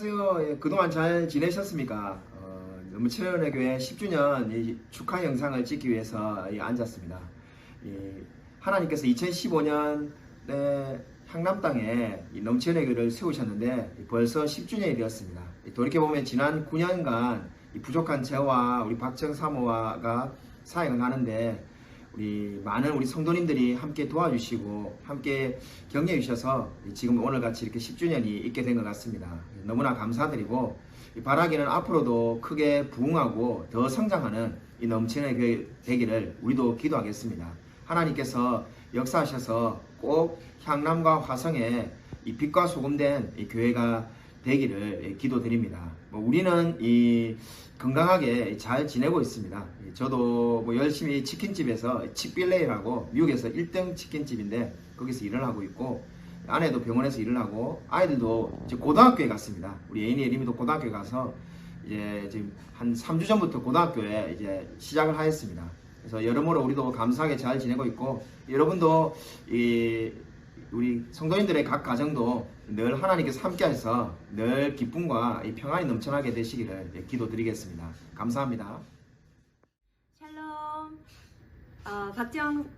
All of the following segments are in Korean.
안녕하세요. 예, 그동안 잘 지내셨습니까? 어, 너무 최연의 교회 10주년 이 축하 영상을 찍기 위해서 이 앉았습니다. 이 하나님께서 2015년에 향남 땅에 이 넘치현의 교회를 세우셨는데 벌써 10주년이 되었습니다. 돌이켜 보면 지난 9년간 이 부족한 저와 우리 박정 사모가 사역을 하는데 우리 많은 우리 성도님들이 함께 도와주시고 함께 격려해 주셔서 지금 오늘 같이 이렇게 10주년이 있게 된 것 같습니다. 너무나 감사드리고 이 바라기는 앞으로도 크게 부흥하고 더 성장하는 이 넘치는 교회 되기를 우리도 기도하겠습니다. 하나님께서 역사하셔서 꼭 향남과 화성에 이 빛과 소금된 이 교회가 되기를 기도드립니다. 뭐 우리는 이 건강하게 잘 지내고 있습니다. 저도 뭐 열심히 치킨집에서 칙빌레이라고 미국에서 1등 치킨집인데 거기서 일을 하고 있고 아내도 병원에서 일을 하고 아이들도 이제 고등학교에 갔습니다. 우리 애인이 예림이도 고등학교에 가서 이제 지금 한 3주 전부터 고등학교에 이제 시작을 하였습니다. 그래서 여러모로 우리도 감사하게 잘 지내고 있고 여러분도 이 우리 성도님들의 각 가정도 늘 하나님께서 함께하셔서 늘 기쁨과 이 평안이 넘쳐나게 되시기를 기도드리겠습니다. 감사합니다. 샬롬. 어, 박정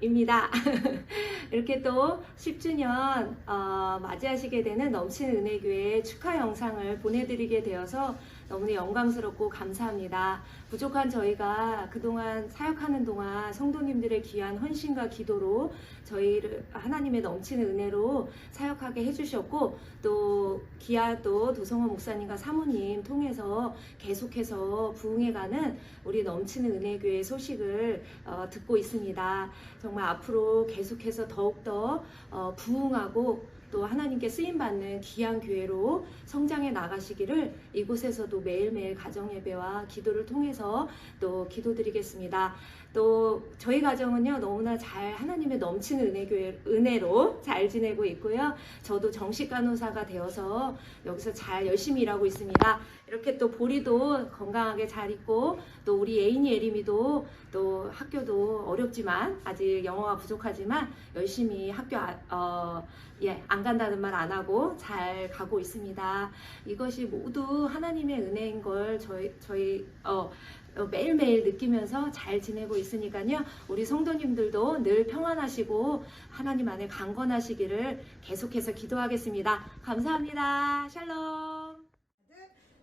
입니다. 이렇게 또 10주년 어, 맞이하시게 되는 넘치는 은혜교회 축하 영상을 보내드리게 되어서 너무나 영광스럽고 감사합니다. 부족한 저희가 그동안 사역하는 동안 성도님들의 귀한 헌신과 기도로 저희를 하나님의 넘치는 은혜로 사역하게 해주셨고 또 기아 또 도성호 목사님과 사모님 통해서 계속해서 부흥해가는 우리 넘치는 은혜교회 소식을 어, 듣고 있습니다. 정말 앞으로 계속해서 더욱더 어, 부흥하고 또 하나님께 쓰임 받는 귀한 교회로 성장해 나가시기를 이곳에서도 매일매일 가정 예배와 기도를 통해서 또 기도드리겠습니다. 또 저희 가정은요 너무나 잘 하나님의 넘치는 은혜 은혜로 잘 지내고 있고요. 저도 정식 간호사가 되어서 여기서 잘 열심히 일하고 있습니다. 이렇게 또 보리도 건강하게 잘 있고 또 우리 애인이 예림이도 또 학교도 어렵지만 아직 영어가 부족하지만 열심히 학교 아- 어, 예, 안 간다는 말 안 하고 잘 가고 있습니다. 이것이 모두 하나님의 은혜인 걸 저희 저희 어, 어, 매일매일 느끼면서 잘 지내고 있으니까요. 우리 성도님들도 늘 평안하시고 하나님 안에 강건하시기를 계속해서 기도하겠습니다. 감사합니다. 샬롬.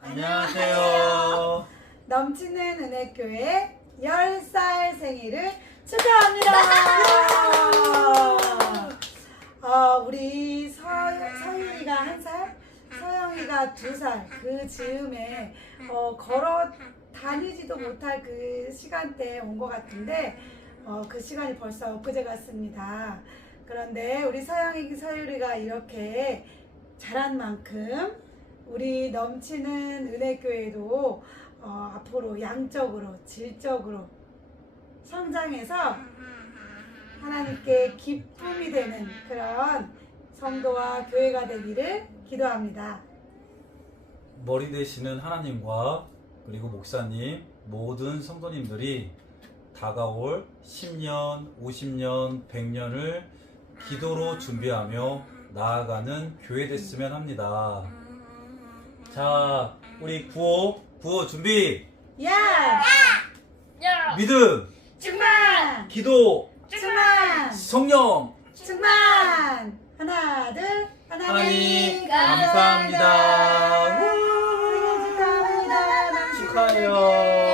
안녕하세요. 넘치는 은혜교회 10살 생일을 축하합니다. 어, 우리 서, 서윤이가 한 살, 서영이가 두 살, 그 즈음에 어, 걸어 다니지도 못할 그 시간대에 온 것 같은데 어, 그 시간이 벌써 엊그제 같습니다. 그런데 우리 서영이, 서유리가 이렇게 자란 만큼 우리 넘치는 은혜교회도 어, 앞으로 양적으로 질적으로 성장해서 하나님께 기쁨이 되는 그런 성도와 교회가 되기를 기도합니다. 머리 되시는 하나님과 그리고 목사님, 모든 성도님들이 다가올 10년, 50년, 100년을 기도로 준비하며 나아가는 교회 됐으면 합니다. 자, 우리 구호, 구호 준비! 야! 믿음, 충만! 기도, 충만! 성령! 충만! 하나, 둘, 하나님, 하나님, 감사합니다. よ。